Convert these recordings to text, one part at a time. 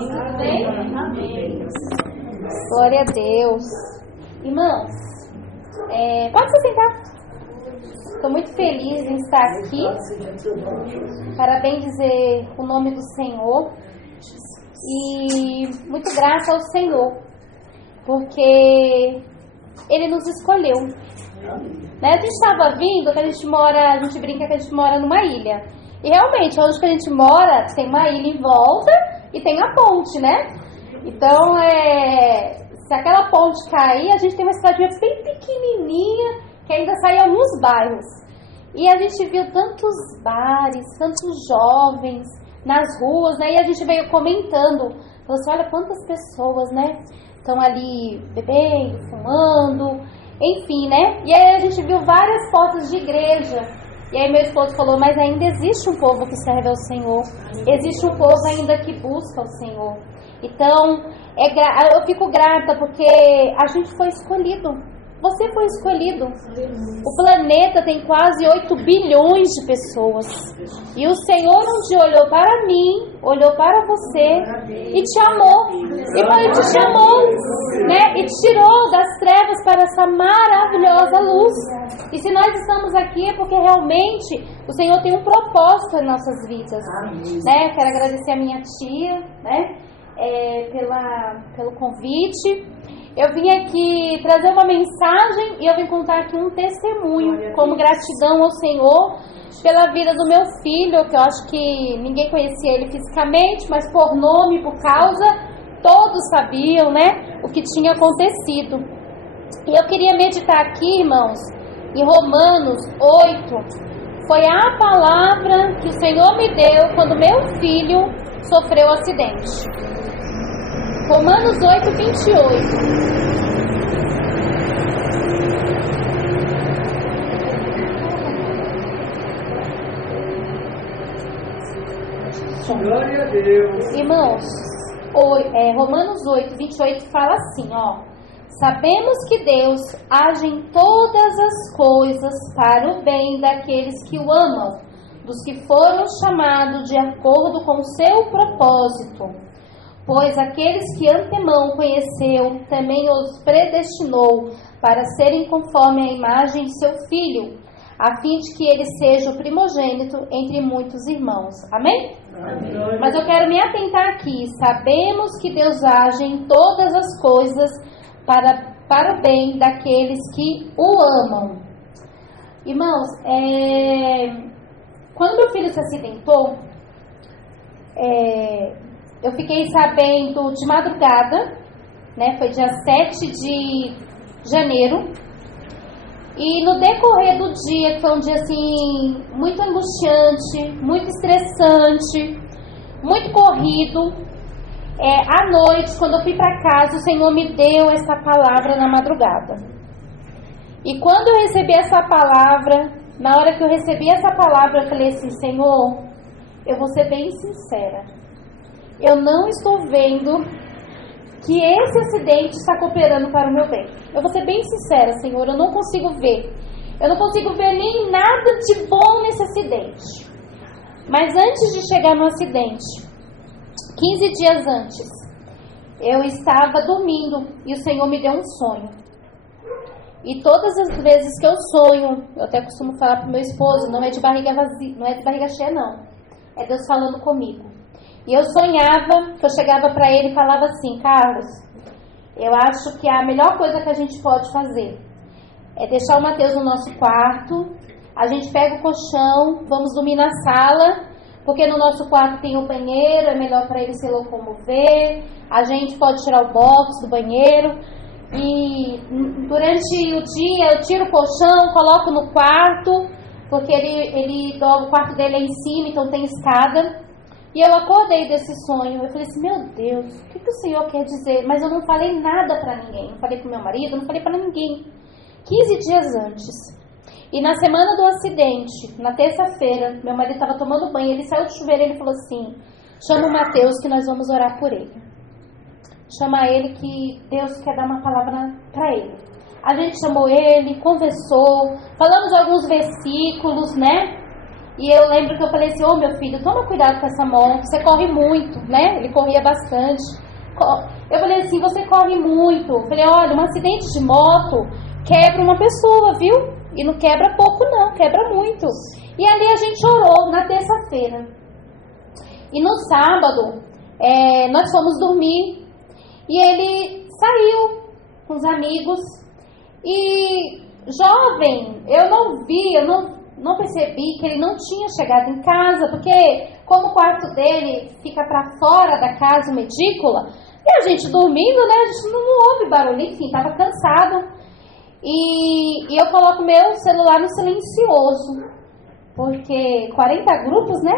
Tudo bem? Amém. Glória a Deus. Irmãos, pode se sentar. Estou muito feliz em estar aqui para bendizer o nome do Senhor e muito grata ao Senhor, porque Ele nos escolheu. Né? A gente estava vindo, que a gente brinca que a gente mora numa ilha. E realmente, onde que a gente mora, tem uma ilha em volta e tem a ponte, né? Então, se aquela ponte cair, a gente tem uma cidadinha bem pequenininha, que ainda sai em alguns bairros. E a gente viu tantos bares, tantos jovens nas ruas, né? E a gente veio comentando, falou assim, olha quantas pessoas, né? Estão ali bebendo, fumando, enfim, né? E aí a gente viu várias fotos de igreja. E aí meu esposo falou, mas ainda existe um povo que serve ao Senhor. Existe um povo ainda que busca o Senhor. Então, eu fico grata porque a gente foi escolhido. Você foi escolhido. O planeta tem quase 8 bilhões de pessoas. E o Senhor um dia olhou para mim, olhou para você e te amou. E quando Ele te chamou, né? E tirou das trevas para essa maravilhosa luz. E se nós estamos aqui é porque realmente o Senhor tem um propósito em nossas vidas. Né? Quero agradecer a minha tia, né? Pelo convite. Eu vim aqui trazer uma mensagem e eu vim contar aqui um testemunho como gratidão ao Senhor pela vida do meu filho, que eu acho que ninguém conhecia ele fisicamente, mas por nome, por causa, todos sabiam, né, o que tinha acontecido. E eu queria meditar aqui, irmãos, em Romanos 8. Foi a palavra que o Senhor me deu quando meu filho sofreu um acidente. Romanos 8, 28. Glória a Deus. Irmãos, Romanos 8, 28 fala assim, ó. Sabemos que Deus age em todas as coisas para o bem daqueles que o amam, dos que foram chamados de acordo com o seu propósito. Pois aqueles que antemão conheceu, também os predestinou para serem conforme a imagem de seu Filho, a fim de que ele seja o primogênito entre muitos irmãos. Amém? Amém. Mas eu quero me atentar aqui. Sabemos que Deus age em todas as coisas para o bem daqueles que o amam. Irmãos, quando meu filho se acidentou, eu fiquei sabendo de madrugada, né? Foi dia 7 de janeiro. E no decorrer do dia, que foi um dia assim, muito angustiante, muito estressante, muito corrido, à noite, quando eu fui para casa, o Senhor me deu essa palavra na madrugada. E quando eu recebi essa palavra, na hora que eu recebi essa palavra, eu falei assim, Senhor, eu vou ser bem sincera. Eu não estou vendo que esse acidente está cooperando para o meu bem. Eu vou ser bem sincera, Senhor, eu não consigo ver. Eu não consigo ver nem nada de bom nesse acidente. Mas antes de chegar no acidente, 15 dias antes, eu estava dormindo e o Senhor me deu um sonho. E todas as vezes que eu sonho, eu até costumo falar para o meu esposo, não é de barriga vazia, não é de barriga cheia não. É Deus falando comigo. E eu sonhava, que eu chegava para ele e falava assim, Carlos, eu acho que a melhor coisa que a gente pode fazer é deixar o Mateus no nosso quarto, a gente pega o colchão, vamos dormir na sala, porque no nosso quarto tem o banheiro, é melhor para ele se locomover, a gente pode tirar o box do banheiro, e durante o dia eu tiro o colchão, coloco no quarto, porque o quarto dele é em cima, então tem escada. E eu acordei desse sonho, eu falei assim, meu Deus, o que o Senhor quer dizer? Mas eu não falei nada para ninguém, não falei pro meu marido, não falei para ninguém. 15 dias antes. E na semana do acidente, na terça-feira, meu marido estava tomando banho, ele saiu do chuveiro e ele falou assim, chama o Mateus que nós vamos orar por ele. Chama ele que Deus quer dar uma palavra para ele. A gente chamou ele, conversou, falamos alguns versículos, né? E eu lembro que eu falei assim, meu filho, toma cuidado com essa moto, você corre muito, né? Ele corria bastante. Eu falei assim, você corre muito. Eu falei, olha, um acidente de moto quebra uma pessoa, viu? E não quebra pouco não, quebra muito. E ali a gente orou na terça-feira. E no sábado, nós fomos dormir. E ele saiu com os amigos. E jovem, eu não vi, eu não percebi que ele não tinha chegado em casa, porque como o quarto dele fica para fora da casa, uma edícula, e a gente dormindo, né, a gente não ouve barulho, enfim, estava cansado. E eu coloco meu celular no silencioso, porque 40 grupos, né,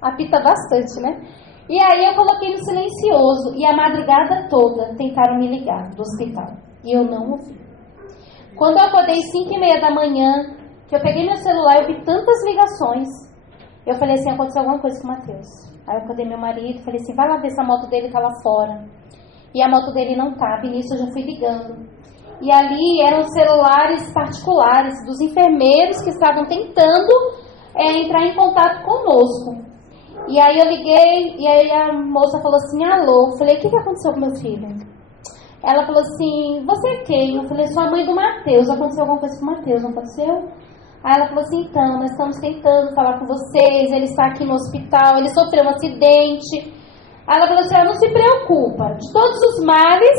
apita bastante, né? E aí eu coloquei no silencioso, e a madrugada toda tentaram me ligar do hospital, e eu não ouvi. Quando eu acordei 5h30 da manhã, que eu peguei meu celular, eu vi tantas ligações. Eu falei assim, aconteceu alguma coisa com o Matheus. Aí eu acordei meu marido e falei assim, vai lá ver se a moto dele tá lá fora. E a moto dele não tava, e nisso eu já fui ligando. E ali eram celulares particulares dos enfermeiros que estavam tentando entrar em contato conosco. E aí eu liguei, e aí a moça falou assim, alô. Eu falei, o que aconteceu com meu filho? Ela falou assim, você é quem? Eu falei, sou a mãe do Matheus. Aconteceu alguma coisa com o Matheus, não aconteceu? Aí ela falou assim, então, nós estamos tentando falar com vocês, ele está aqui no hospital, ele sofreu um acidente. Aí ela falou assim, não se preocupa, de todos os males,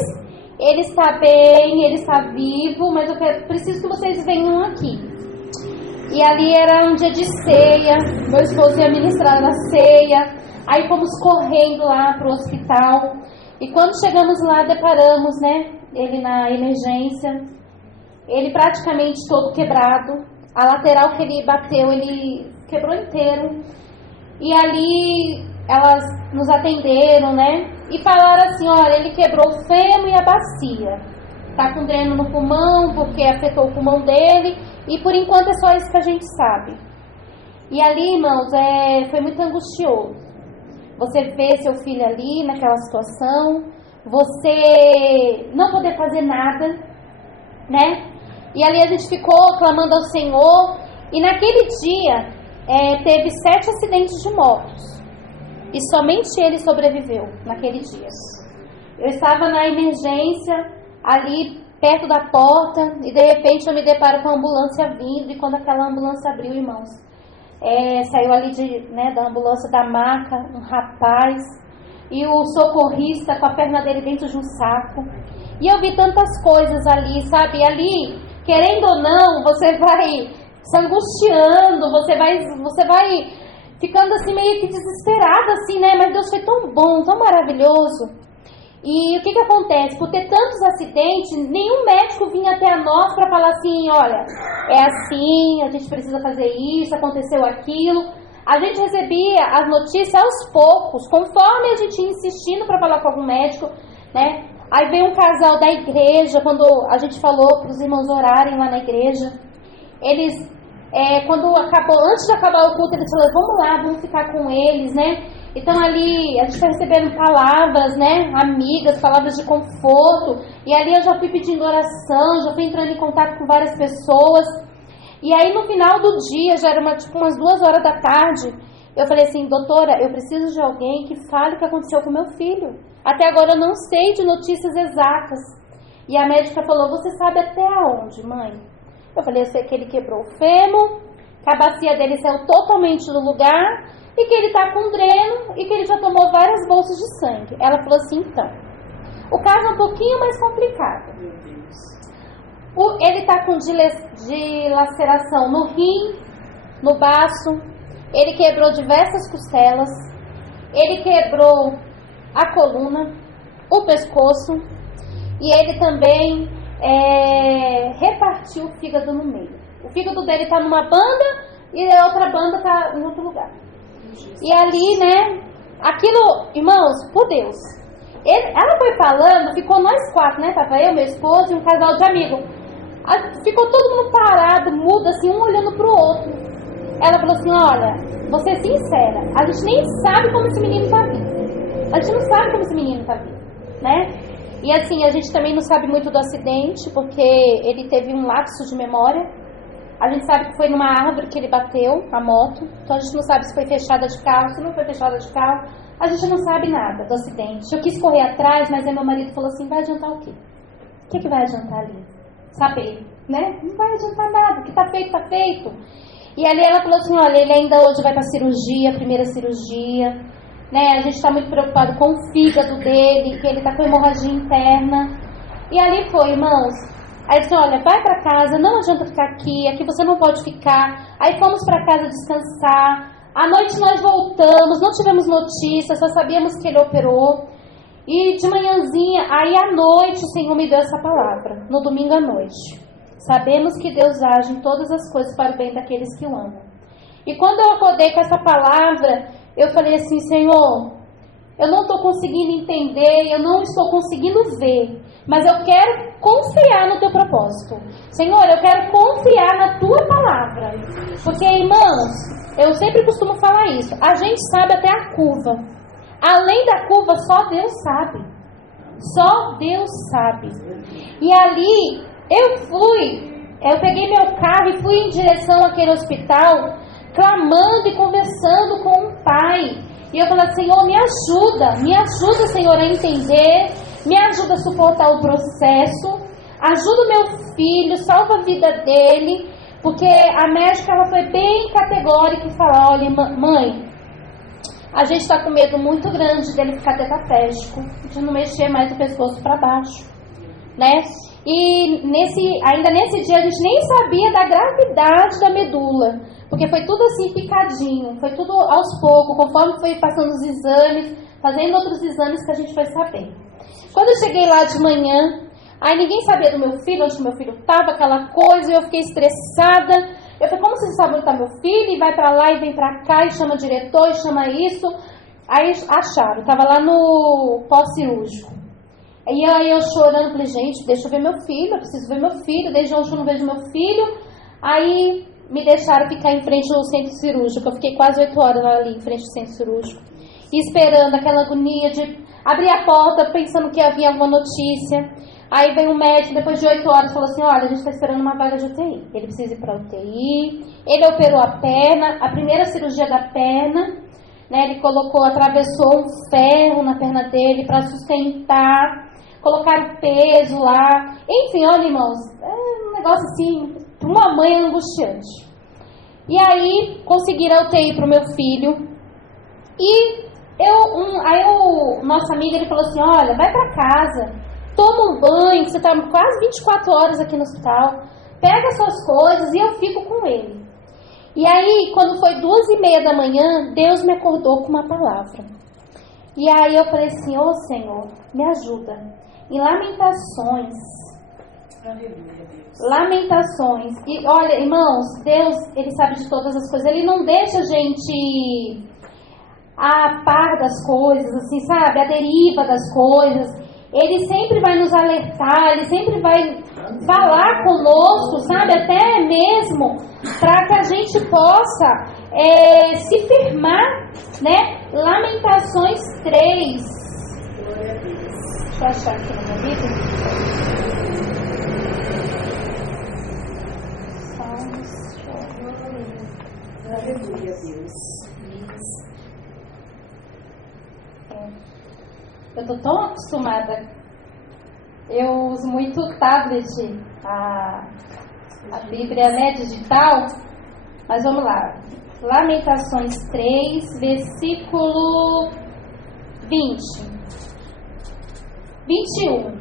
ele está bem, ele está vivo, mas eu preciso que vocês venham aqui. E ali era um dia de ceia, meu esposo ia ministrar na ceia, aí fomos correndo lá para o hospital, e quando chegamos lá, deparamos, né, ele na emergência, ele praticamente todo quebrado. A lateral que ele bateu, ele quebrou inteiro. E ali elas nos atenderam, né? E falaram assim, olha, ele quebrou o fêmur e a bacia. Tá com dreno no pulmão, porque afetou o pulmão dele. E por enquanto é só isso que a gente sabe. E ali, irmãos, foi muito angustioso. Você vê seu filho ali naquela situação, você não poder fazer nada, né? E ali a gente ficou clamando ao Senhor. E naquele dia teve 7 acidentes de motos. E somente ele sobreviveu naquele dia. Eu estava na emergência, ali perto da porta. E de repente eu me deparo com a ambulância vindo. E quando aquela ambulância abriu, irmãos, saiu ali da ambulância da maca um rapaz. E o socorrista com a perna dele dentro de um saco. E eu vi tantas coisas ali, sabe? E ali, querendo ou não, você vai se angustiando, você vai ficando assim meio que desesperada, assim, né? Mas Deus foi tão bom, tão maravilhoso. E o que acontece? Por ter tantos acidentes, nenhum médico vinha até nós para falar assim, olha, é assim, a gente precisa fazer isso, aconteceu aquilo. A gente recebia as notícias aos poucos, conforme a gente ia insistindo para falar com algum médico, né? Aí veio um casal da igreja, quando a gente falou para os irmãos orarem lá na igreja, eles, quando acabou, antes de acabar o culto, eles falaram, vamos lá, vamos ficar com eles, né? Então ali, a gente foi recebendo palavras, né, amigas, palavras de conforto, e ali eu já fui pedindo oração, já fui entrando em contato com várias pessoas, e aí no final do dia, já era umas 2h da tarde, eu falei assim, doutora, eu preciso de alguém que fale o que aconteceu com meu filho. Até agora eu não sei de notícias exatas. E a médica falou, você sabe até aonde, mãe? Eu falei, eu sei que ele quebrou o fêmur, que a bacia dele saiu totalmente do lugar, e que ele está com dreno, e que ele já tomou várias bolsas de sangue. Ela falou assim, então, o caso é um pouquinho mais complicado. Ele está com dilaceração no rim, no baço, ele quebrou diversas costelas, ele quebrou a coluna, o pescoço, e ele também repartiu o fígado no meio. O fígado dele está numa banda e a outra banda está em outro lugar. E ali, né, aquilo, irmãos, por Deus, ela foi falando, ficou nós 4, né, tava eu, meu esposo e um casal de amigos. Ficou todo mundo parado, mudo, assim, um olhando pro outro. Ela falou assim, olha, vou ser sincera, a gente nem sabe como esse menino tá vivo. A gente não sabe como esse menino tá vivo, né? E assim, a gente também não sabe muito do acidente, porque ele teve um lapso de memória. A gente sabe que foi numa árvore que ele bateu a moto. Então a gente não sabe se foi fechada de carro, se não foi fechada de carro. A gente não sabe nada do acidente. Eu quis correr atrás, mas aí meu marido falou assim, vai adiantar o quê? O que vai adiantar ali? Saber, né? Não vai adiantar nada. O que tá feito, tá feito. E ali ela falou assim, olha, ele ainda hoje vai pra cirurgia, primeira cirurgia, né? A gente tá muito preocupado com o fígado dele, que ele tá com hemorragia interna. E ali foi, irmãos. Aí disse, olha, vai pra casa, não adianta ficar aqui você não pode ficar. Aí fomos pra casa descansar. À noite nós voltamos, não tivemos notícias, só sabíamos que ele operou. E de manhãzinha, aí à noite o Senhor me deu essa palavra, no domingo à noite. Sabemos que Deus age em todas as coisas para o bem daqueles que o amam. E quando eu acordei com essa palavra, eu falei assim, Senhor, eu não estou conseguindo entender, eu não estou conseguindo ver, mas eu quero confiar no teu propósito. Senhor, eu quero confiar na tua palavra. Porque, irmãos, eu sempre costumo falar isso, a gente sabe até a curva. Além da curva, só Deus sabe. Só Deus sabe. E ali, eu peguei meu carro e fui em direção àquele hospital, clamando e conversando com o pai. E eu falei, Senhor, me ajuda, Senhor, a entender, me ajuda a suportar o processo, ajuda o meu filho, salva a vida dele, porque a médica ela foi bem categórica e falou, olha, mãe, a gente está com medo muito grande dele ficar tetraplégico, de não mexer mais o pescoço para baixo, né? E ainda nesse dia a gente nem sabia da gravidade da medula, porque foi tudo assim picadinho, foi tudo aos poucos, conforme foi passando os exames, fazendo outros exames que a gente foi saber. Quando eu cheguei lá de manhã, aí ninguém sabia do meu filho, onde o meu filho estava, aquela coisa, e eu fiquei estressada. Eu falei, como vocês sabem onde está meu filho? E vai para lá e vem para cá, e chama diretor, e chama isso. Aí acharam, estava lá no pós-cirúrgico. E aí eu chorando, falei, gente, deixa eu ver meu filho, eu preciso ver meu filho, desde hoje eu não vejo meu filho. Aí me deixaram ficar em frente ao centro cirúrgico, eu fiquei quase 8 horas ali em frente ao centro cirúrgico, esperando aquela agonia de abrir a porta, pensando que havia alguma notícia. Aí veio um médico, depois de 8 horas, falou assim, olha, a gente está esperando uma vaga de UTI. Ele precisa ir para UTI. Ele operou a perna, a primeira cirurgia da perna, né? Ele atravessou um ferro na perna dele para sustentar, colocaram peso lá. Enfim, olha, irmãos, é um negócio assim, para uma mãe angustiante. E aí, conseguiram a UTI para o meu filho. E aí o nosso amigo, ele falou assim, olha, vai para casa, toma um banho, que você está quase 24 horas aqui no hospital, pega suas coisas e eu fico com ele. E aí, quando foi 2:30 da manhã, Deus me acordou com uma palavra. E aí eu falei assim, ô Senhor, me ajuda. Em Lamentações, e olha, irmãos, Deus, Ele sabe de todas as coisas, Ele não deixa a gente a par das coisas, assim, sabe, a deriva das coisas. Ele sempre vai nos alertar, Ele sempre vai falar conosco, sabe? Até mesmo para que a gente possa se firmar, né? Lamentações 3. Deixa eu achar aqui na minha Bíblia. Aleluia, Deus. Eu tô tão acostumada. Eu uso muito o tablet, a Bíblia, né, digital. Mas vamos lá. Lamentações 3, versículo 21.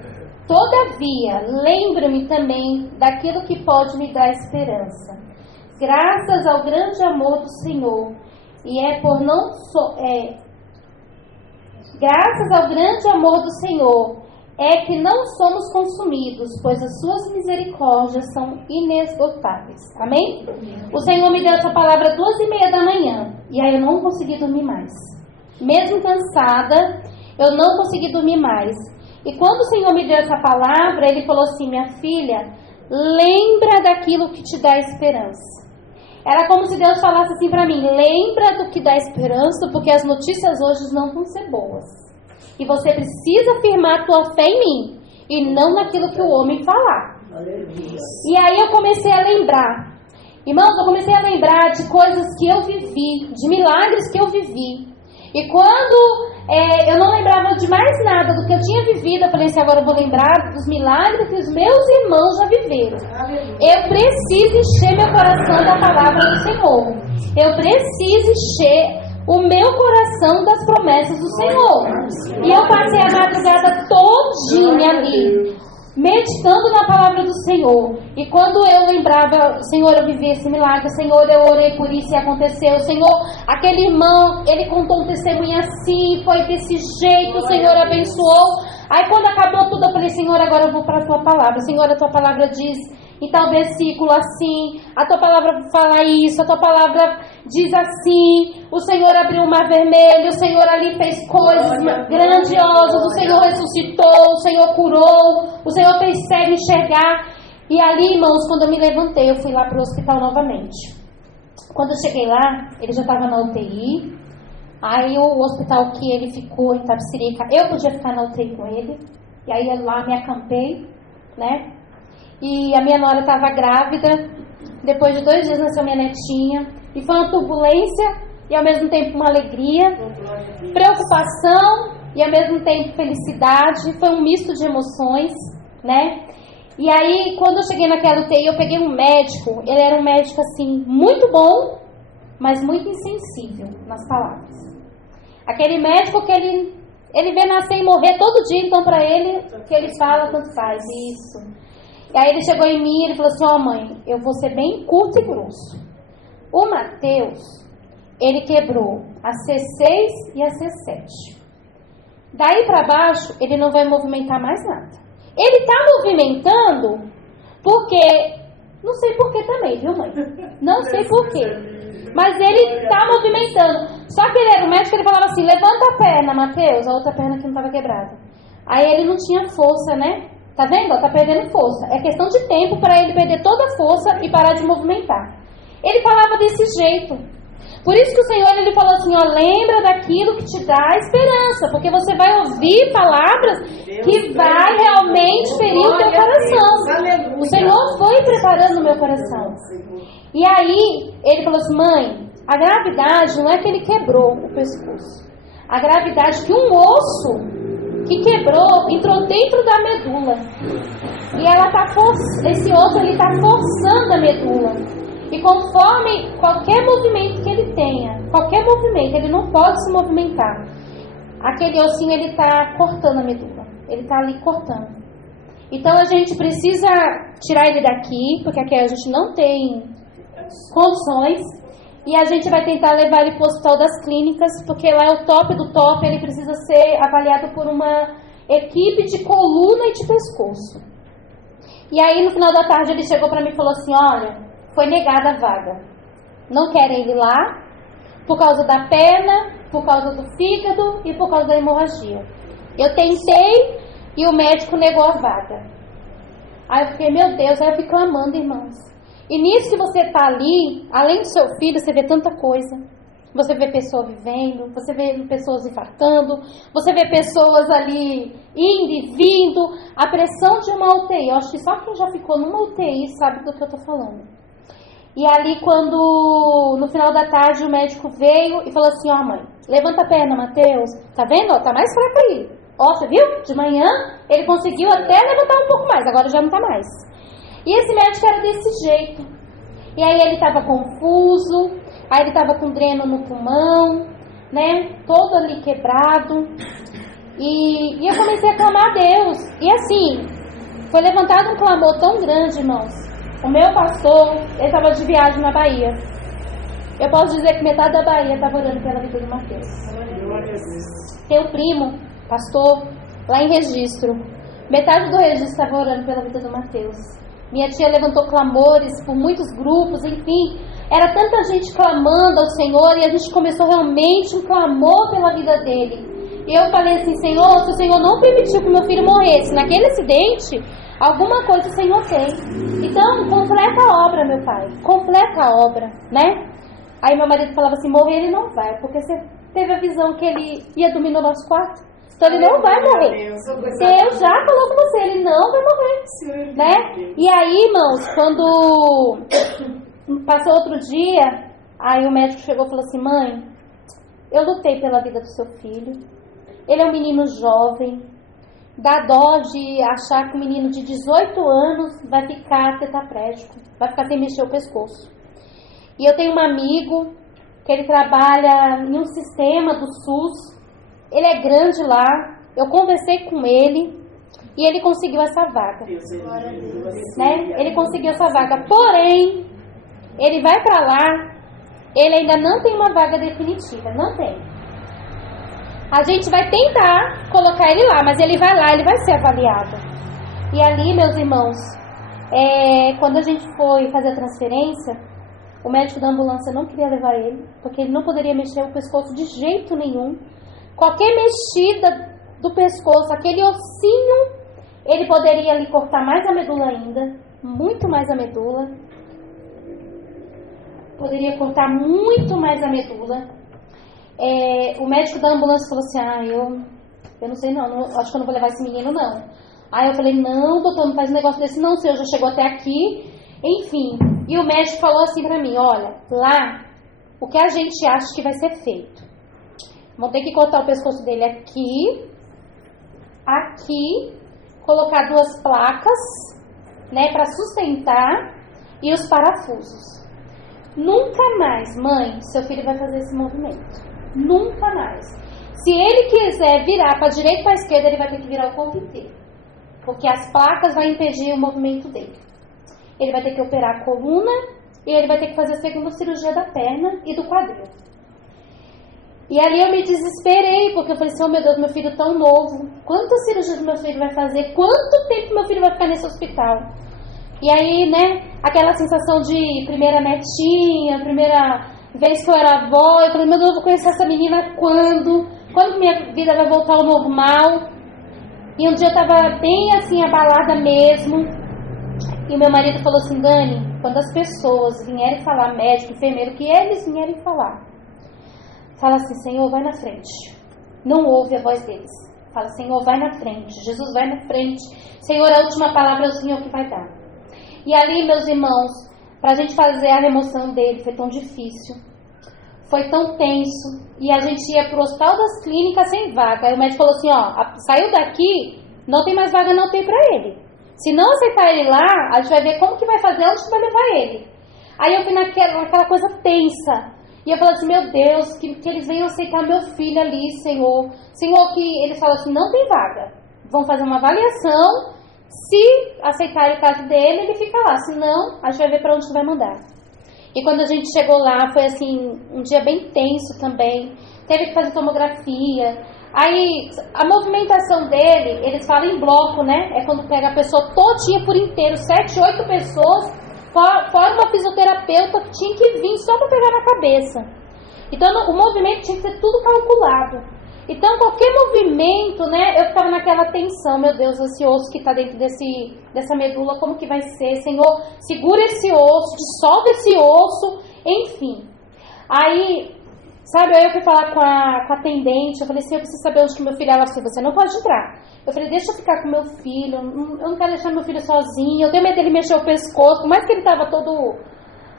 Todavia, lembro-me também daquilo que pode me dar esperança. Graças ao grande amor do Senhor, graças ao grande amor do Senhor, é que não somos consumidos, pois as suas misericórdias são inesgotáveis. Amém? O Senhor me deu essa palavra 2:30 da manhã, e aí eu não consegui dormir mais. Mesmo cansada, eu não consegui dormir mais. E quando o Senhor me deu essa palavra, Ele falou assim, minha filha, lembra daquilo que te dá esperança. Era como se Deus falasse assim para mim, lembra do que dá esperança, porque as notícias hoje não vão ser boas. E você precisa firmar a tua fé em mim, e não naquilo que o homem falar. Aleluia. E aí eu comecei a lembrar. Irmãos, eu comecei a lembrar de coisas que eu vivi, de milagres que eu vivi. E quando eu não lembrava de mais nada do que eu tinha vivido, eu falei assim, agora eu vou lembrar dos milagres que os meus irmãos já viveram. Eu preciso encher meu coração da palavra do Senhor. Eu preciso encher o meu coração das promessas do Senhor. E eu passei a madrugada todinha ali, meditando na palavra do Senhor. E quando eu lembrava, Senhor, eu vivi esse milagre, Senhor, eu orei por isso e aconteceu, Senhor, aquele irmão, ele contou um testemunho assim, foi desse jeito, o Senhor abençoou. Aí quando acabou tudo, eu falei, Senhor, agora eu vou para a tua palavra. Senhor, a tua palavra diz em tal versículo assim, a tua palavra fala isso, a tua palavra diz assim, o Senhor abriu o mar vermelho, o Senhor ali fez coisas grandiosas, o Senhor ressuscitou, o Senhor curou, o Senhor fez cego enxergar. E ali, irmãos, quando eu me levantei, eu fui lá para o hospital novamente. Quando eu cheguei lá, ele já estava na UTI. Aí o hospital que ele ficou em Itapecerica, eu podia ficar na UTI com ele. E aí lá me acampei, né? E a minha nora estava grávida. Depois de 2 dias nasceu minha netinha. E foi uma turbulência e ao mesmo tempo uma alegria, preocupação e ao mesmo tempo felicidade. Foi um misto de emoções, né? E aí, quando eu cheguei naquela UTI, eu peguei um médico. Ele era um médico, assim, muito bom, mas muito insensível nas palavras. Aquele médico que ele vê nascer e morrer todo dia, então para ele, o que ele fala, tanto faz. Isso. E aí ele chegou em mim e ele falou assim, ó mãe, eu vou ser bem curto e grosso. O Mateus, ele quebrou a C6 e a C7. Daí para baixo, ele não vai movimentar mais nada. Ele está movimentando porque... Não sei por que também, viu, mãe? Não sei por quê. Mas ele está movimentando. Só que ele era o médico, ele falava assim, levanta a perna, Mateus. A outra perna que não estava quebrada. Aí ele não tinha força, né? Tá vendo? Tá perdendo força. É questão de tempo para ele perder toda a força e parar de movimentar. Ele falava desse jeito. Por isso que o Senhor, ele falou assim, ó, lembra daquilo que te dá esperança, porque você vai ouvir palavras que vai realmente ferir o teu coração. O Senhor foi preparando o meu coração. E aí, ele falou assim, mãe, a gravidade não é que ele quebrou o pescoço. A gravidade é que um osso que quebrou entrou dentro da medula. E ela esse osso, ele está forçando a medula. E conforme qualquer movimento que ele tenha, qualquer movimento, ele não pode se movimentar. Aquele ossinho, ele está cortando a medula. Ele está ali cortando. Então a gente precisa tirar ele daqui, porque aqui a gente não tem condições. E a gente vai tentar levar ele para o hospital das clínicas, porque lá é o top do top. Ele precisa ser avaliado por uma equipe de coluna e de pescoço. E aí no final da tarde ele chegou para mim e falou assim, olha, foi negada a vaga. Não querem ele lá por causa da perna, por causa do fígado e por causa da hemorragia. Eu tentei e o médico negou a vaga. Aí eu fiquei, meu Deus, aí eu fico clamando, irmãos. E nisso que você está ali, além do seu filho, você vê tanta coisa. Você vê pessoas vivendo, você vê pessoas infartando, você vê pessoas ali indo e vindo. A pressão de uma UTI, eu acho que só quem já ficou numa UTI sabe do que eu estou falando. E ali quando, no final da tarde, o médico veio e falou assim, ó mãe, levanta a perna, Mateus. Tá vendo? Ó, tá mais fraco aí. Ó, você viu? De manhã ele conseguiu até levantar um pouco mais, agora já não tá mais. E esse médico era desse jeito. E aí ele tava confuso, aí ele tava com dreno no pulmão, né? Todo ali quebrado. E eu comecei a clamar a Deus. E assim, foi levantado um clamor tão grande, irmãos. O meu pastor, ele estava de viagem na Bahia. Eu posso dizer que metade da Bahia estava orando pela vida do Mateus. Tem um primo, pastor, lá em Registro. Metade do Registro estava orando pela vida do Mateus. Minha tia levantou clamores por muitos grupos, enfim. Era tanta gente clamando ao Senhor e a gente começou realmente um clamor pela vida dele. E eu falei assim, Senhor, se o Senhor não permitiu que meu filho morresse naquele acidente, alguma coisa o Senhor tem. Então, completa a obra, meu pai. Completa a obra, né? Aí meu marido falava assim, morrer ele não vai, porque você teve a visão que ele ia dormir no nosso quarto. Então ele não vai morrer. Deus já falou com você, ele não vai morrer, né? E aí, irmãos, Passou outro dia, aí o médico chegou e falou assim: mãe, eu lutei pela vida do seu filho. Ele é um menino jovem. Dá dó de achar que um menino de 18 anos vai ficar tetraplégico, vai ficar sem mexer o pescoço. E eu tenho um amigo que ele trabalha em um sistema do SUS. Ele é grande lá. Eu conversei com ele e ele conseguiu essa vaga. Né? Ele conseguiu essa vaga. Porém, ele vai para lá, ele ainda não tem uma vaga definitiva. Não tem. A gente vai tentar colocar ele lá, mas ele vai lá, ele vai ser avaliado. E ali, meus irmãos, quando a gente foi fazer a transferência, o médico da ambulância não queria levar ele, porque ele não poderia mexer o pescoço de jeito nenhum. Qualquer mexida do pescoço, aquele ossinho, ele poderia ali cortar mais a medula ainda, muito mais a medula. Poderia cortar muito mais a medula. O médico da ambulância falou assim: eu não sei não, acho que eu não vou levar esse menino não. Aí eu falei: não, doutor, não faz um negócio desse não, o senhor já chegou até aqui. Enfim, e o médico falou assim pra mim: olha, lá, o que a gente acha que vai ser feito? Vão ter que cortar o pescoço dele aqui, colocar 2 placas, né, pra sustentar, e os parafusos. Nunca mais, mãe, seu filho vai fazer esse movimento. Nunca mais. Se ele quiser virar para a direita ou para a esquerda, ele vai ter que virar o corpo inteiro, porque as placas vão impedir o movimento dele. Ele vai ter que operar a coluna e ele vai ter que fazer a segunda cirurgia da perna e do quadril. E ali eu me desesperei, porque eu falei assim: oh meu Deus, meu filho tão novo, quantas cirurgias meu filho vai fazer, quanto tempo meu filho vai ficar nesse hospital? E aí, né, aquela sensação de primeira netinha, primeira vez que eu era avó, eu falei: meu Deus, eu vou conhecer essa menina quando minha vida vai voltar ao normal? E um dia eu tava bem assim, abalada mesmo, e meu marido falou assim: Dani, quando as pessoas vierem falar, médico, enfermeiro, que eles vierem falar, fala assim: Senhor, vai na frente. Não ouve a voz deles. Fala: Senhor, vai na frente. Jesus, vai na frente. Senhor, a última palavra é o Senhor que vai dar. E ali, meus irmãos, para a gente fazer a remoção dele foi tão difícil, foi tão tenso, e a gente ia para o Hospital das Clínicas sem vaga. Aí o médico falou assim: ó, saiu daqui, não tem mais vaga, não tem para ele. Se não aceitar ele lá, a gente vai ver como que vai fazer, onde que vai levar ele. Aí eu fui naquela coisa tensa, e eu falei assim: meu Deus, que eles venham aceitar meu filho ali, Senhor. Senhor, que eles falam assim: não tem vaga, vão fazer uma avaliação. Se aceitar o caso dele, ele fica lá. Se não, a gente vai ver para onde que vai mandar. E quando a gente chegou lá, foi assim, um dia bem tenso também. Teve que fazer tomografia. Aí, a movimentação dele, eles falam em bloco, né? É quando pega a pessoa todinha por inteiro, 7, 8 pessoas, fora uma fisioterapeuta que tinha que vir só para pegar na cabeça. Então, o movimento tinha que ser tudo calculado. Então, qualquer movimento, né, eu ficava naquela tensão: meu Deus, esse osso que está dentro dessa medula, como que vai ser? Senhor, segura esse osso, dissolve esse osso, enfim. Aí, sabe, eu fui falar com a atendente, eu falei assim: eu preciso saber onde que meu filho é. Ela falou: você não pode entrar. Eu falei: deixa eu ficar com meu filho, eu não quero deixar meu filho sozinho, eu tenho medo dele mexer o pescoço, por mais que ele estava todo,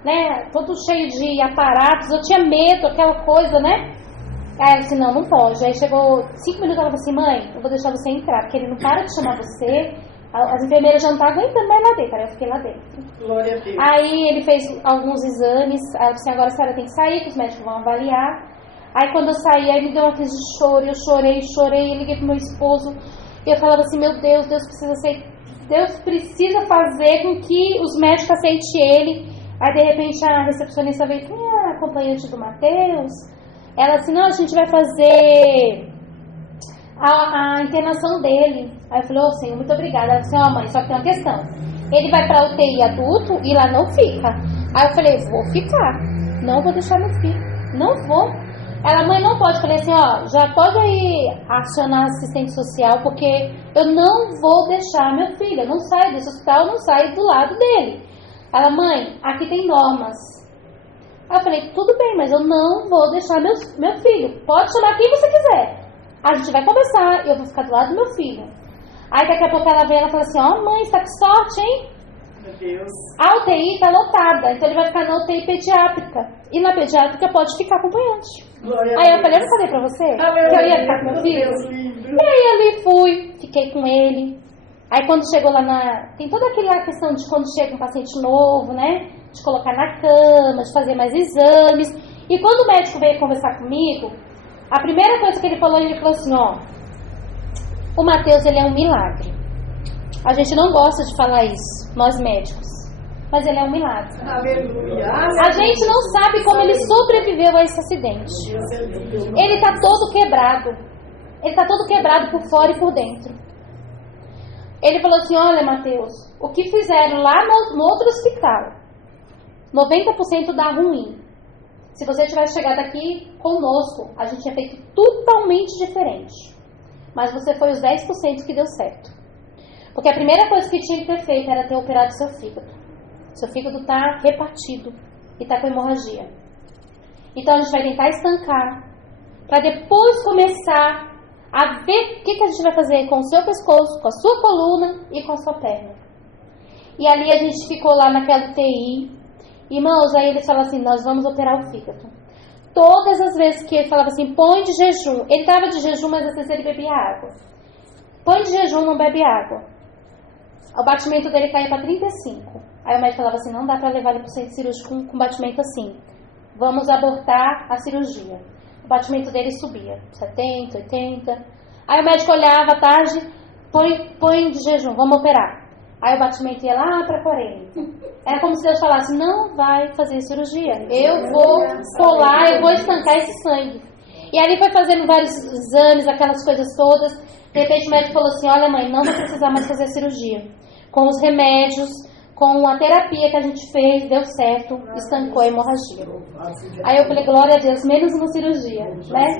né, todo cheio de aparatos, eu tinha medo, aquela coisa, né? Aí ela disse: não pode. Aí chegou 5 minutos, ela falou assim: mãe, eu vou deixar você entrar, porque ele não para de chamar você, as enfermeiras já não estão aguentando mais lá dentro. Aí eu fiquei lá dentro. Glória a Deus. Aí ele fez alguns exames, aí eu disse: agora a senhora tem que sair, que os médicos vão avaliar. Aí quando eu saí, aí me deu uma crise de choro, eu chorei, eu liguei pro meu esposo, e eu falava assim: meu Deus, Deus precisa fazer com que os médicos aceitem ele. Aí de repente a recepcionista veio: quem é a acompanhante do Mateus? Ela disse: não, a gente vai fazer a internação dele. Aí eu falei: ô Senhor, muito obrigada. Ela disse: ó mãe, só que tem uma questão, ele vai pra UTI adulto e lá não fica. Aí eu falei: vou ficar, não vou deixar meu filho, não vou. Ela: mãe, não pode. Eu falei assim: ó, já pode aí acionar assistente social, porque eu não vou deixar meu filho, eu não saio desse hospital, eu não saio do lado dele. Ela: mãe, aqui tem normas. Aí eu falei: tudo bem, mas eu não vou deixar meu filho. Pode chamar quem você quiser. A gente vai conversar e eu vou ficar do lado do meu filho. Aí daqui a pouco ela vem e ela fala assim: ó mãe, você tá com sorte, hein? Meu Deus. A UTI está lotada, então ele vai ficar na UTI pediátrica. E na pediátrica pode ficar acompanhante. Aí eu falei, eu não falei pra você que eu ia ficar com meu filho? E aí ali fui, fiquei com ele. Aí quando chegou lá tem toda aquela questão de quando chega um paciente novo, né? De colocar na cama, de fazer mais exames. E quando o médico veio conversar comigo, a primeira coisa que ele falou assim, ó, o Matheus, ele é um milagre. A gente não gosta de falar isso, nós médicos, mas ele é um milagre. Aleluia. A gente não sabe como ele sobreviveu a esse acidente. Ele tá todo quebrado. Ele tá todo quebrado por fora e por dentro. Ele falou assim, olha, Matheus, o que fizeram lá no outro hospital, 90% dá ruim. Se você tivesse chegado aqui conosco, a gente tinha feito totalmente diferente. Mas você foi os 10% que deu certo. Porque a primeira coisa que tinha que ter feito era ter operado seu fígado. Seu fígado está repartido e está com hemorragia. Então a gente vai tentar estancar, para depois começar a ver o que a gente vai fazer com o seu pescoço, com a sua coluna e com a sua perna. E ali a gente ficou lá naquela UTI. Irmãos, aí eles falaram assim, nós vamos operar o fígado. Todas as vezes que ele falava assim, põe de jejum. Ele estava de jejum, mas às vezes ele bebia água. Põe de jejum, não bebe água. O batimento dele caía para 35. Aí o médico falava assim, não dá para levar ele para o centro cirúrgico com batimento assim. Vamos abortar a cirurgia. O batimento dele subia, 70, 80. Aí o médico olhava à tarde, põe de jejum, vamos operar. Aí o batimento ia lá para 40. Era como se Deus falasse, não vai fazer cirurgia. Eu vou colar, eu vou estancar esse sangue. E ali foi fazendo vários exames, aquelas coisas todas. De repente o médico falou assim, olha mãe, não vai precisar mais fazer cirurgia. Com os remédios, com a terapia que a gente fez, deu certo, estancou a hemorragia. Aí eu falei, glória a Deus, menos uma cirurgia, né?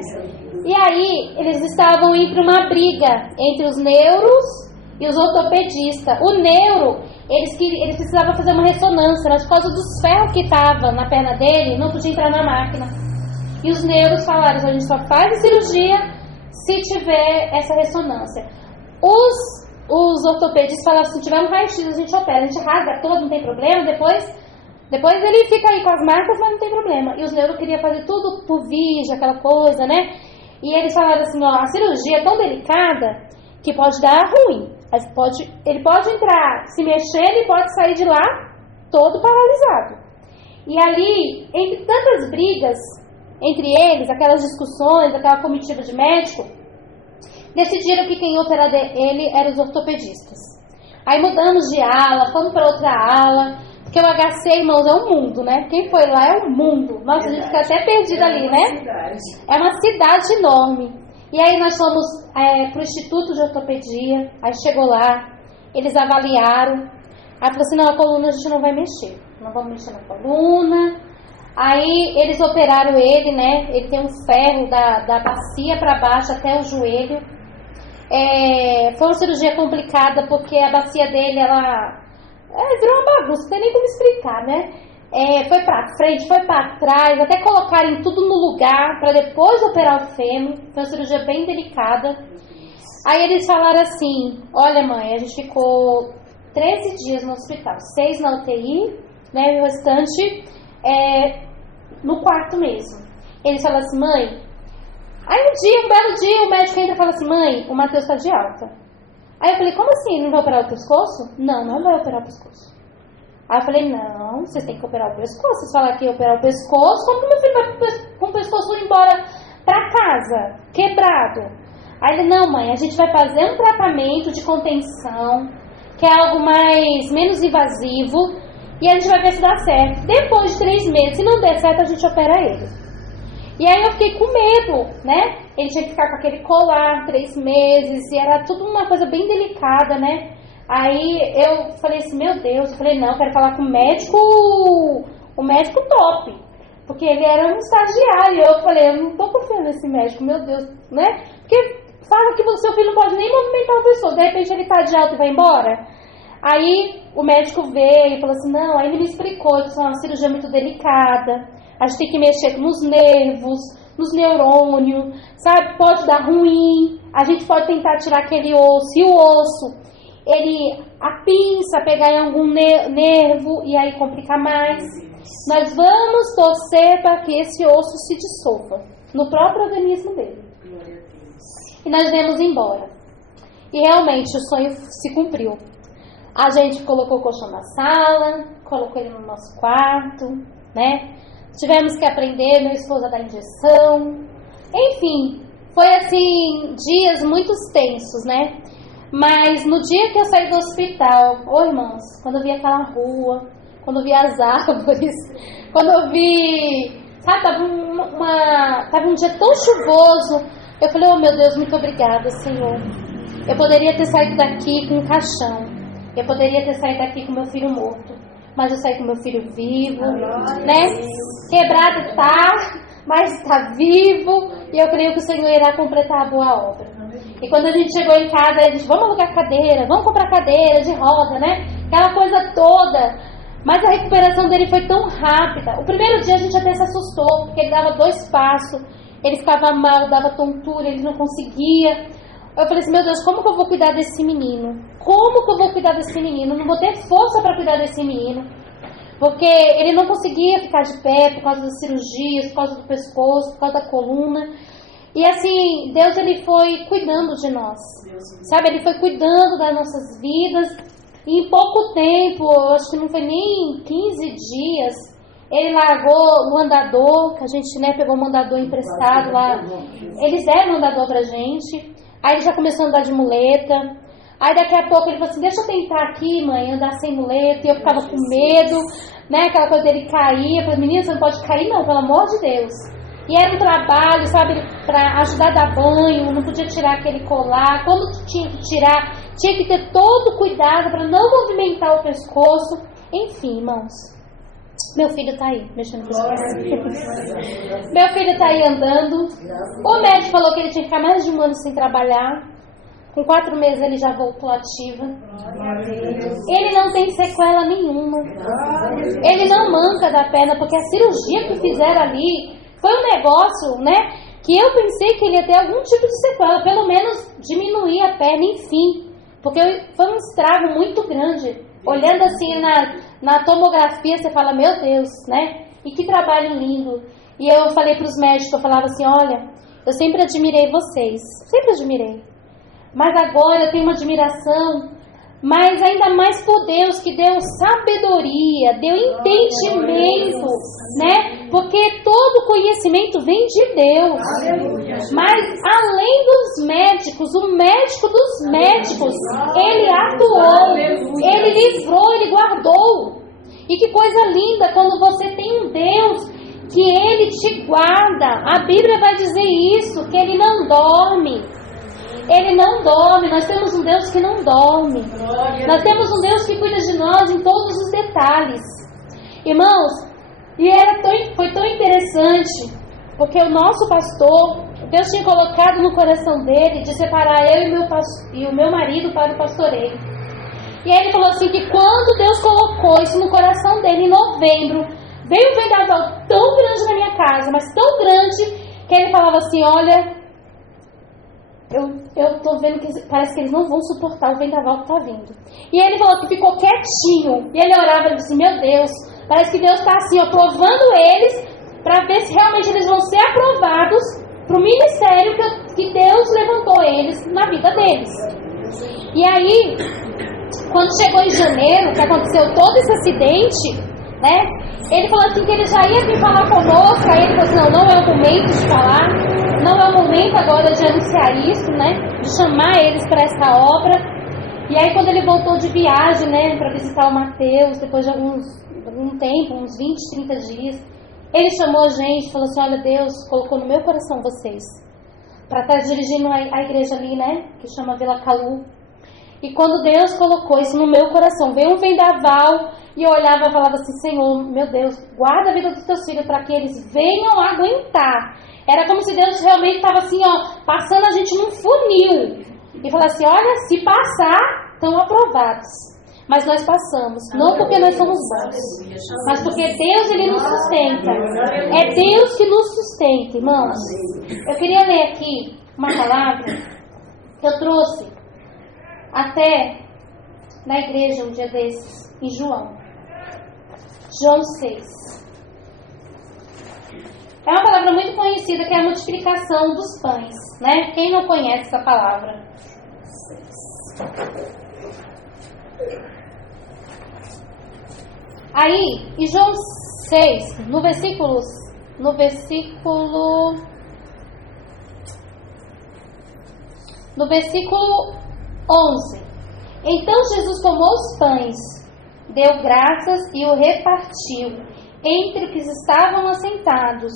E aí eles estavam indo para uma briga entre os neuros e os ortopedistas. O neuro, eles precisavam fazer uma ressonância, mas por causa dos ferros que estavam na perna dele, não podia entrar na máquina. E os neuros falaram, a gente só faz a cirurgia se tiver essa ressonância. Os ortopedistas falavam, se tiver um raio-x a gente opera, a gente rasga todo, não tem problema, depois ele fica aí com as marcas, mas não tem problema. E os neuros queriam fazer tudo por vídeo, aquela coisa, né? E eles falaram assim, ó, a cirurgia é tão delicada que pode dar ruim. Ele pode entrar se mexendo e pode sair de lá todo paralisado. E ali, entre tantas brigas entre eles, aquelas discussões, aquela comitiva de médico, decidiram que quem ia operar ele eram os ortopedistas. Aí mudamos de ala, fomos para outra ala, porque o HC, irmãos, é um mundo, né? Quem foi lá é um mundo. Nossa, a gente fica até perdido ali, né? É uma cidade enorme. E aí nós fomos para o Instituto de Ortopedia, aí chegou lá, eles avaliaram, aí falou assim, não, a coluna a gente não vai mexer, não vamos mexer na coluna. Aí eles operaram ele, né? Ele tem um ferro da bacia para baixo até o joelho. Foi uma cirurgia complicada porque a bacia dele, ela virou uma bagunça, não tem nem como explicar, né? Foi para frente, foi para trás, até colocarem tudo no lugar para depois operar o fêmur. Foi uma cirurgia bem delicada. Aí eles falaram assim, olha mãe, a gente ficou 13 dias no hospital, 6 na UTI, né? E o restante no quarto mesmo. Eles falaram assim, mãe. Aí um belo dia, o médico entra e fala assim, mãe, o Matheus está de alta. Aí eu falei, como assim? Não vai operar o pescoço? Não vai operar o pescoço. Aí eu falei, não, vocês têm que operar o pescoço. Vocês falaram que ia operar o pescoço, como que meu filho vai com o pescoço embora para casa, quebrado? Aí ele, não mãe, a gente vai fazer um tratamento de contenção, que é algo menos invasivo, e a gente vai ver se dá certo. Depois de 3 meses, se não der certo, a gente opera ele. E aí eu fiquei com medo, né? Ele tinha que ficar com aquele colar 3 meses, e era tudo uma coisa bem delicada, né? Aí eu falei assim, meu Deus, eu falei, não, eu quero falar com o médico top, porque ele era um estagiário. Eu falei, eu não tô confiando nesse médico, meu Deus, né? Porque fala que o seu filho não pode nem movimentar o pescoço, de repente ele tá de alta e vai embora. Aí o médico veio e falou assim, não, aí ele me explicou que isso é uma cirurgia muito delicada, a gente tem que mexer nos nervos, nos neurônios, sabe? Pode dar ruim, a gente pode tentar tirar aquele osso, e o osso, ele apinça, pegar em algum nervo e aí complica mais. Nós vamos torcer para que esse osso se dissolva no próprio organismo dele. E nós viemos embora. E realmente o sonho se cumpriu. A gente colocou o colchão na sala, colocou ele no nosso quarto, né? Tivemos que aprender, meu esposo, a dar injeção. Enfim, foi assim, dias muito tensos, né? Mas no dia que eu saí do hospital, irmãos, quando eu vi aquela rua, quando eu vi as árvores, quando eu vi, sabe, tava um dia tão chuvoso, eu falei, oh meu Deus, muito obrigada, Senhor. Eu poderia ter saído daqui com um caixão, eu poderia ter saído daqui com meu filho morto, mas eu saí com meu filho vivo, né? Quebrado tá, mas está vivo, e eu creio que o Senhor irá completar a boa obra. E quando a gente chegou em casa, a gente, vamos alugar cadeira, vamos comprar cadeira de roda, né? Aquela coisa toda. Mas a recuperação dele foi tão rápida. O primeiro dia a gente até se assustou, porque ele dava 2 passos, ele ficava mal, dava tontura, ele não conseguia. Eu falei assim, meu Deus, como que eu vou cuidar desse menino? Como que eu vou cuidar desse menino? Não vou ter força para cuidar desse menino. Porque ele não conseguia ficar de pé por causa das cirurgias, por causa do pescoço, por causa da coluna. E assim, Deus ele foi cuidando de nós, sabe? Ele foi cuidando das nossas vidas. E em pouco tempo, acho que não foi nem 15 dias, ele largou o andador, que a gente, né, pegou um andador emprestado lá. Eles deram um andador pra gente. Aí ele já começou a andar de muleta. Aí daqui a pouco ele falou assim, deixa eu tentar aqui, mãe, andar sem muleta. E eu ficava com medo, né, aquela coisa dele cair. Eu falei, menina, você não pode cair não, pelo amor de Deus. E era um trabalho, sabe, para ajudar a dar banho, não podia tirar aquele colar. Quando tinha que tirar, tinha que ter todo o cuidado para não movimentar o pescoço. Enfim, irmãos, meu filho tá aí, mexendo com isso. Meu filho tá aí andando. O médico falou que ele tinha que ficar mais de 1 ano sem trabalhar. Com 4 meses ele já voltou ativa. Ele não tem sequela nenhuma. Ele não manca da perna, porque a cirurgia que fizeram ali foi um negócio, né, que eu pensei que ele ia ter algum tipo de sequela, pelo menos diminuir a perna, enfim. Porque foi um estrago muito grande. Olhando assim na tomografia, você fala, meu Deus, né? E que trabalho lindo. E eu falei para os médicos, eu falava assim, olha, eu sempre admirei vocês, sempre admirei. Mas agora eu tenho uma admiração, mas ainda mais por Deus, que deu sabedoria, deu entendimento, né? Porque todo conhecimento vem de Deus. Mas além dos médicos, o médico dos médicos, ele atuou, ele livrou, ele guardou. E que coisa linda quando você tem um Deus que ele te guarda. A Bíblia vai dizer isso, que ele não dorme. Ele não dorme, nós temos um Deus que não dorme. Nós temos um Deus que cuida de nós em todos os detalhes. Irmãos, e foi tão interessante, porque o nosso pastor, Deus tinha colocado no coração dele de separar eu e o meu marido para o pastoreio. E aí ele falou assim que quando Deus colocou isso no coração dele, em novembro, veio um vendaval tão grande na minha casa, mas tão grande, que ele falava assim, olha, eu tô vendo que parece que eles não vão suportar o vendaval que tá vindo. E ele falou que ficou quietinho. E ele orava e disse, meu Deus, parece que Deus tá assim, aprovando eles, para ver se realmente eles vão ser aprovados pro ministério que Deus levantou eles na vida deles. E aí, quando chegou em janeiro, que aconteceu todo esse acidente, né? Ele falou assim que ele já ia vir falar conosco. Aí ele falou assim, não é o momento de falar. Não é o momento agora de anunciar isso, né? De chamar eles para essa obra. E aí quando ele voltou de viagem, né? Para visitar o Mateus, depois de algum tempo, uns 20, 30 dias, ele chamou a gente, falou assim, olha, Deus colocou no meu coração vocês, para estar dirigindo a igreja ali, né? Que chama Vila Calu. E quando Deus colocou isso no meu coração, veio um vendaval, e eu olhava e falava assim, Senhor, meu Deus, guarda a vida dos teus filhos para que eles venham aguentar. Era como se Deus realmente estava assim, ó, passando a gente num funil. E falava assim, olha, se passar, estão aprovados. Mas nós passamos, não porque nós somos bons, mas porque Deus, ele nos sustenta. É Deus que nos sustenta, irmãos. Eu queria ler aqui uma palavra que eu trouxe até na igreja um dia desses, em João 6. É uma palavra muito conhecida, que é a multiplicação dos pães, né? Quem não conhece essa palavra? Aí, em João 6, no versículo 11. Então Jesus tomou os pães, deu graças e o repartiu entre os que estavam assentados,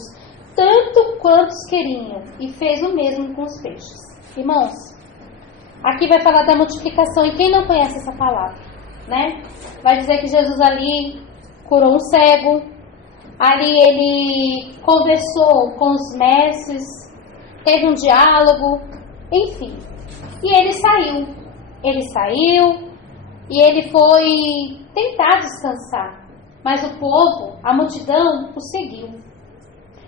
tanto quantos queriam, e fez o mesmo com os peixes. Irmãos, aqui vai falar da multiplicação, e quem não conhece essa palavra, né? Vai dizer que Jesus ali curou um cego, ali ele conversou com os mestres, teve um diálogo, enfim. E ele saiu e ele foi tentar descansar, mas o povo, a multidão, o seguiu.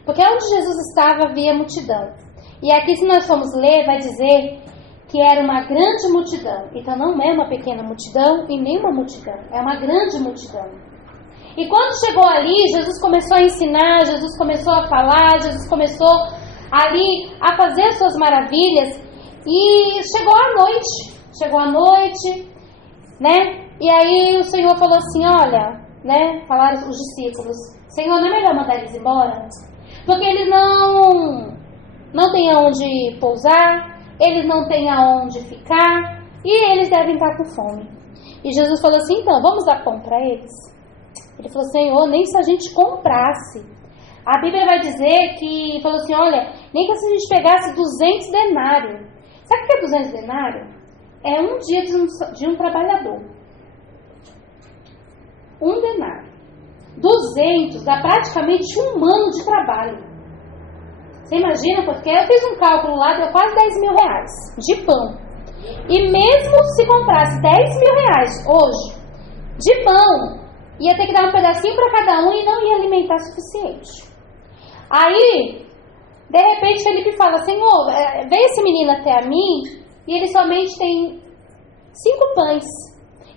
Porque onde Jesus estava havia multidão. E aqui, se nós formos ler, vai dizer que era uma grande multidão. Então não é uma pequena multidão e nem uma multidão, é uma grande multidão. E quando chegou ali, Jesus começou a ensinar, Jesus começou a falar, Jesus começou ali a fazer as suas maravilhas. E chegou a noite, né? E aí o Senhor falou assim, olha, né? Falaram os discípulos, Senhor, não é melhor mandar eles embora? Porque eles não têm aonde pousar, eles não têm aonde ficar, e eles devem estar com fome. E Jesus falou assim, então, vamos dar pão para eles? Ele falou, Senhor, nem se a gente comprasse. A Bíblia vai dizer que, falou assim, olha, nem que se a gente pegasse 200 denários. Sabe o que é 200 denários? É um dia de um trabalhador. Um denário. 200 dá praticamente um ano de trabalho. Você imagina? Porque eu fiz um cálculo lá, deu quase 10 mil reais de pão. E mesmo se comprasse 10 mil reais hoje de pão, ia ter que dar um pedacinho para cada um e não ia alimentar o suficiente. Aí, de repente, Felipe fala, Senhor, veio esse menino até a mim e ele somente tem 5 pães.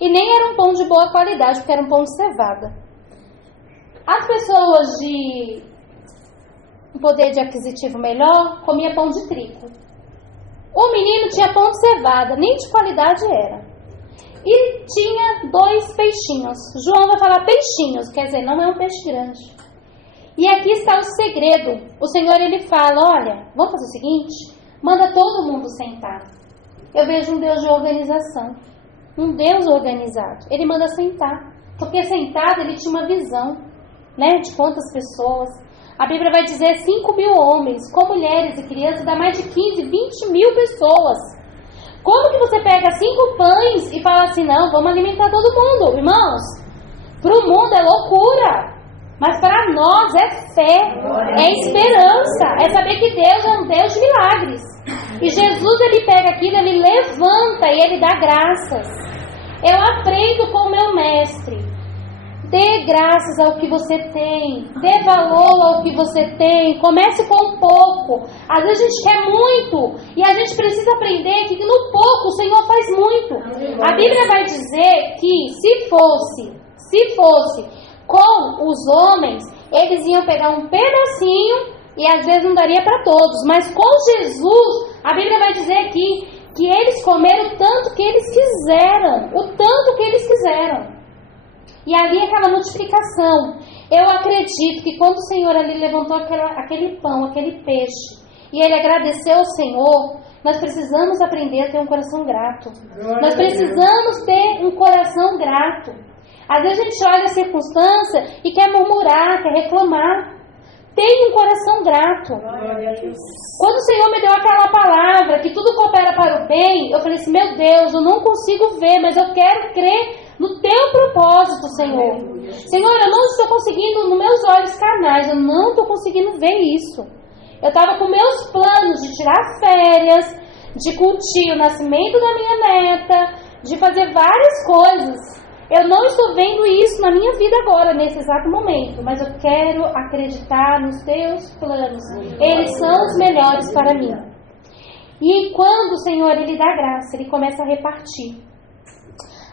E nem era um pão de boa qualidade, porque era um pão de cevada. As pessoas de um poder de aquisitivo melhor comiam pão de trigo. O menino tinha pão de cevada, nem de qualidade era. E tinha 2 peixinhos. João vai falar peixinhos, quer dizer, não é um peixe grande. E aqui está o segredo. O Senhor, ele fala, olha, vamos fazer o seguinte, manda todo mundo sentar. Eu vejo um Deus de organização, um Deus organizado. Ele manda sentar, porque sentado ele tinha uma visão, né, de quantas pessoas. A Bíblia vai dizer 5 mil homens, com mulheres e crianças, dá mais de 15, 20 mil pessoas. Como que você pega 5 pães e fala assim, não, vamos alimentar todo mundo? Irmãos, para o mundo é loucura. Mas para nós é fé, é esperança, é saber que Deus é um Deus de milagres. E Jesus, ele pega aquilo, ele levanta e ele dá graças. Eu aprendo com o meu mestre. Dê graças ao que você tem, dê valor ao que você tem, comece com pouco. Às vezes a gente quer muito e a gente precisa aprender que no pouco o Senhor faz muito. A Bíblia vai dizer que se fosse com os homens, eles iam pegar um pedacinho e às vezes não daria para todos, mas com Jesus, a Bíblia vai dizer aqui que eles comeram o tanto que eles quiseram. E ali aquela multiplicação. Eu acredito que quando o Senhor ali levantou aquele pão, aquele peixe, e ele agradeceu ao Senhor, nós precisamos aprender a ter um coração grato. Nós precisamos ter um coração grato. Às vezes a gente olha a circunstância e quer murmurar, quer reclamar. Tenha um coração grato. Quando o Senhor me deu aquela palavra, que tudo coopera para o bem, eu falei assim, meu Deus, eu não consigo ver, mas eu quero crer no teu propósito, Senhor. Senhor, eu não estou conseguindo, nos meus olhos carnais, eu não estou conseguindo ver isso. Eu estava com meus planos de tirar férias, de curtir o nascimento da minha neta, de fazer várias coisas. Eu não estou vendo isso na minha vida agora, nesse exato momento, mas eu quero acreditar nos teus planos. Eles são os melhores para mim. E quando o Senhor ele dá graça, ele começa a repartir.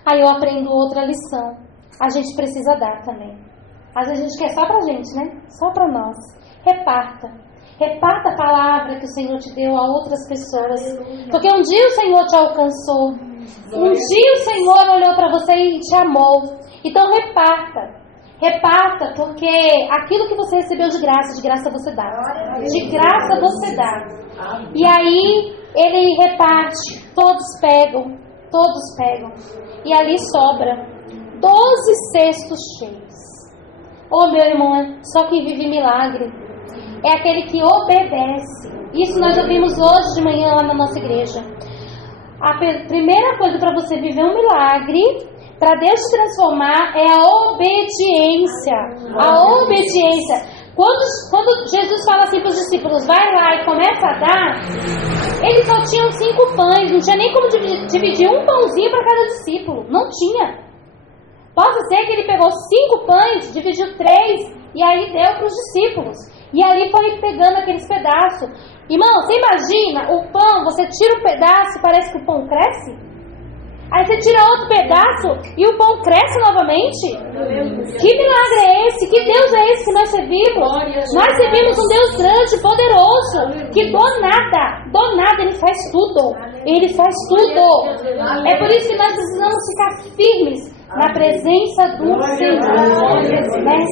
Aí eu aprendo outra lição. A gente precisa dar também. Às vezes a gente quer só pra gente, né? Só pra nós. Reparta. Reparta a palavra que o Senhor te deu a outras pessoas. Porque um dia o Senhor te alcançou. Um dia o Senhor olhou para você e te amou. Então reparta. Reparta, porque aquilo que você recebeu de graça você dá. De graça você dá. E aí ele reparte. Todos pegam. E ali sobra 12 cestos cheios. Oh, meu irmão, só quem vive milagre é aquele que obedece. Isso nós ouvimos hoje de manhã lá na nossa igreja. A primeira coisa para você viver um milagre, para Deus te transformar, é a obediência. A obediência. Quando Jesus fala assim para os discípulos, vai lá e começa a dar, eles só tinham 5 pães, não tinha nem como dividir um pãozinho para cada discípulo. Não tinha. Pode ser que ele pegou 5 pães, dividiu 3 e aí deu para os discípulos. E ali foi pegando aqueles pedaços. Irmão, você imagina o pão, você tira um pedaço e parece que o pão cresce? Aí você tira outro pedaço e o pão cresce novamente? Que milagre é esse? Que Deus é esse que nós servimos? Nós servimos um Deus grande, poderoso, que do nada Ele faz tudo. Ele faz tudo. É por isso que nós precisamos ficar firmes na presença do Senhor, né?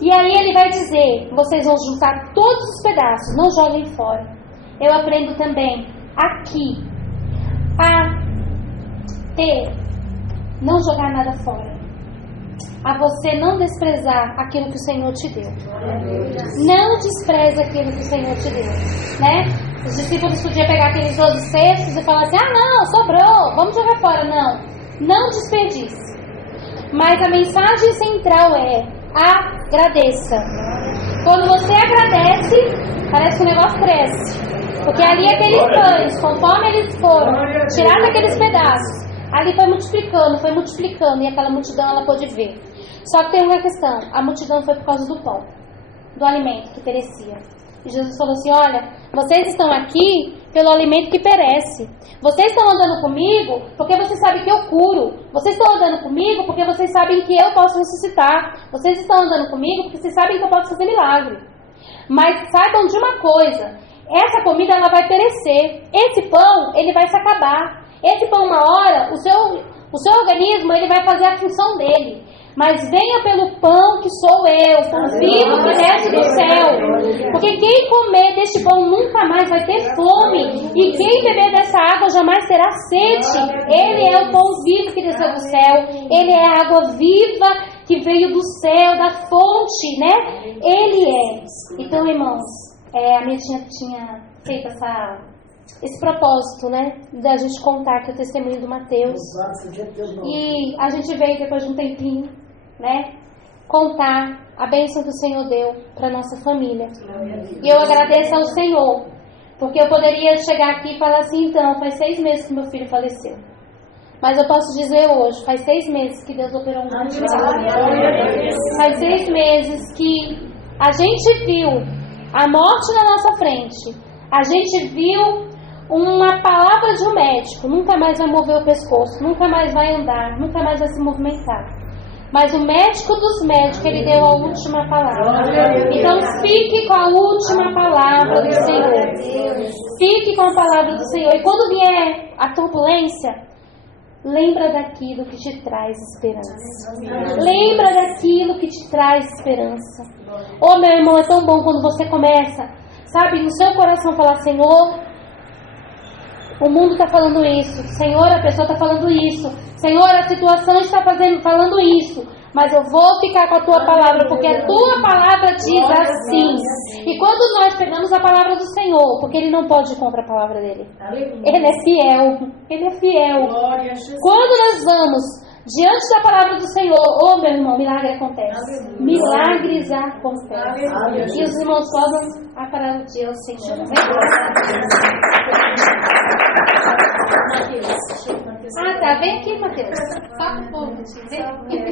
E aí ele vai dizer, vocês vão juntar todos os pedaços, não joguem fora. Eu aprendo também aqui a não jogar nada fora, a você não desprezar aquilo que o Senhor te deu. Não despreze aquilo que o Senhor te deu, né? Os discípulos podiam pegar aqueles 12 cestos e falar assim, não, sobrou, vamos jogar fora. Não desperdice. Mas a mensagem central é: agradeça. Quando você agradece, parece que o negócio cresce. Porque ali aqueles pães, conforme eles foram tirados aqueles pedaços, ali foi multiplicando e aquela multidão ela pôde ver. Só que tem uma questão: a multidão foi por causa do pão, do alimento que perecia. E Jesus falou assim: olha, vocês estão aqui pelo alimento que perece. Vocês estão andando comigo porque vocês sabem que eu curo. Vocês estão andando comigo porque vocês sabem que eu posso ressuscitar. Vocês estão andando comigo porque vocês sabem que eu posso fazer milagre. Mas saibam de uma coisa: essa comida ela vai perecer. Esse pão, ele vai se acabar. Esse pão, uma hora, o seu organismo ele vai fazer a função dele. Mas venha pelo pão que sou eu, o pão vivo que desce do céu. Porque quem comer deste pão nunca mais vai ter fome. E quem beber dessa água jamais terá sede. Ele é o pão vivo que desceu do céu. Ele é a água viva que veio do céu, da fonte, né? Ele é. Então, irmãos, a minha tia tinha feito esse propósito, né? Da gente contar que é o testemunho do Mateus. E a gente veio depois de um tempinho, né? Contar a bênção que o Senhor deu para nossa família. E eu agradeço ao Senhor, porque eu poderia chegar aqui e falar assim: então, faz 6 meses que meu filho faleceu. Mas eu posso dizer hoje, faz 6 meses que Deus operou um grande milagre. Faz 6 meses que a gente viu a morte na nossa frente. A gente viu uma palavra de um médico: nunca mais vai mover o pescoço, nunca mais vai andar, nunca mais vai se movimentar. Mas o médico dos médicos, ele deu a última palavra. Então fique com a última palavra do Senhor. Fique com a palavra do Senhor. E quando vier a turbulência, lembra daquilo que te traz esperança. Lembra daquilo que te traz esperança. Oh, meu irmão, é tão bom quando você começa, sabe, no seu coração falar: Senhor, o mundo está falando isso. Senhor, a pessoa está falando isso. Senhor, a situação está falando isso. Mas eu vou ficar com a tua palavra, porque a tua palavra diz assim. E quando nós pegamos a palavra do Senhor, porque Ele não pode ir contra a palavra dele. Ele é fiel. Ele é fiel. Quando nós vamos diante da palavra do Senhor, oh meu irmão, milagre acontece. Milagres acontecem. E os irmãos podem aplaudir ao Senhor. Ah, tá. Vem aqui, Mateus. Só um pouco. Vem.